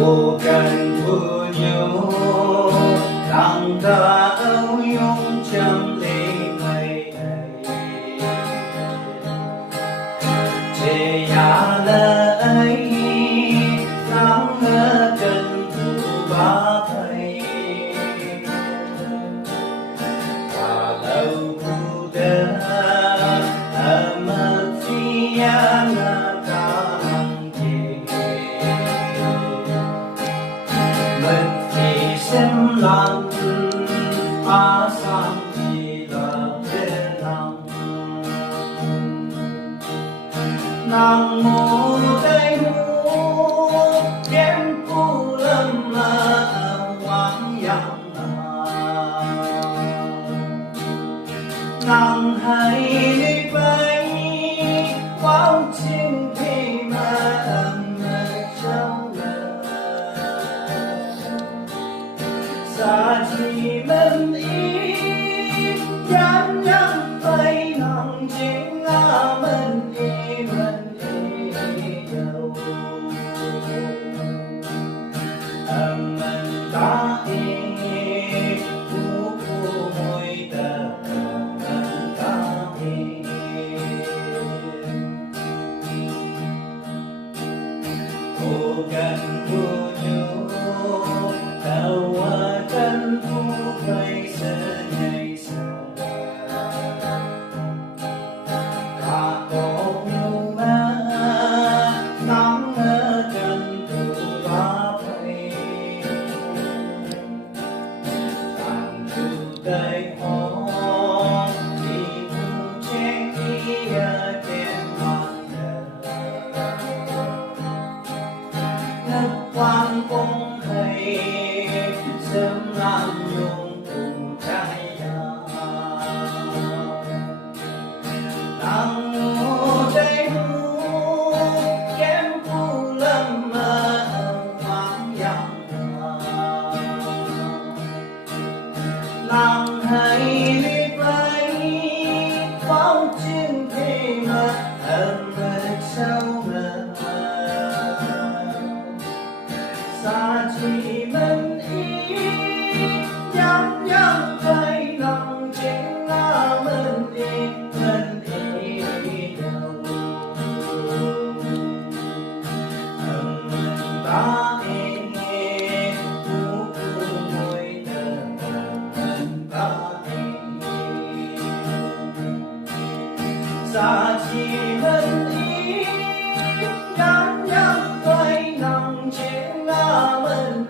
Bukan punya langkah yung chăm lê ngày Chê ya lợi lắng ngơ cần thu ba thầy Và lâu thu đơ mất phi ngã ca hằng kê Mất phi xem lặng phá sang chỉ là bên lòng Nàng mô tay mô kém cô lâm hoang yang Nàng hãy đi bay quang chinh khi mà trong lời Xa chỉ mình ý Nhắn nhắn bay nàng chính là mình ý đâu Mình ta ý Phú môi tờ Mình ta ý Cô cần cô nhớ Tao akan buhay sa isa Ako naman nang akan tubapay Ang tutay mo Di mo cheng iyakin manda Nagpang kong hay Sớm làm dùng cùng trái Nàng ngô đây ngô Kém cô lâm hoang yang Nàng hãy đi bay Phóng trên thế mà mất sâu ngờ Xa chỉ mình Nhắm nhắm tay lòng chính là mình đi đâu Mình ta nghe Phú môi tờ Mình ta Xa chỉ mình Nhắm nhắm tay lòng chính là mình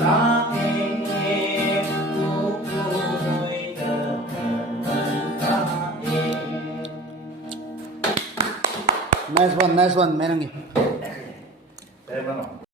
Ta nghe Phú môi tờ Mình ta Nice one, nice one, Menangi.